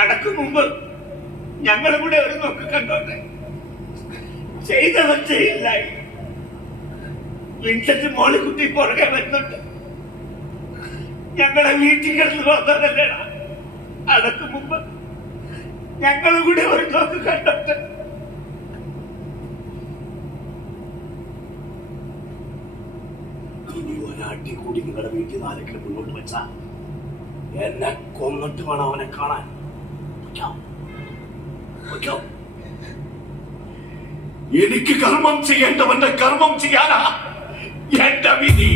അടക്കും മുമ്പ് ഞങ്ങളും കൂടെ ഒരു നോക്ക് കണ്ടോട്ടെ. ചെയ്തവൻ ചെയ്യില്ലായി. വിൻസെന്റ് മോളിക്കുട്ടി പുറകെ വരുന്നുണ്ട്. ഞങ്ങളെ വീട്ടിൽ കിടന്ന് പോകുന്നതല്ലേടാ. അടക്കും മുമ്പ് ഞങ്ങളും കൂടെ ഒരു നോക്ക് കണ്ടോട്ടെ. ഇനി ഒരാട്ടി കൂടി നിങ്ങളുടെ വീട്ടിൽ നാലൊക്കെ മുന്നോട്ട് വെച്ചാ എന്നെ കൊന്നിട്ട് വേണം അവനെ കാണാൻ. എനിക്ക് കർമ്മം ചെയ്യേണ്ടവന്റെ കർമ്മം ചെയ്യാനാ എന്റെ വിധി.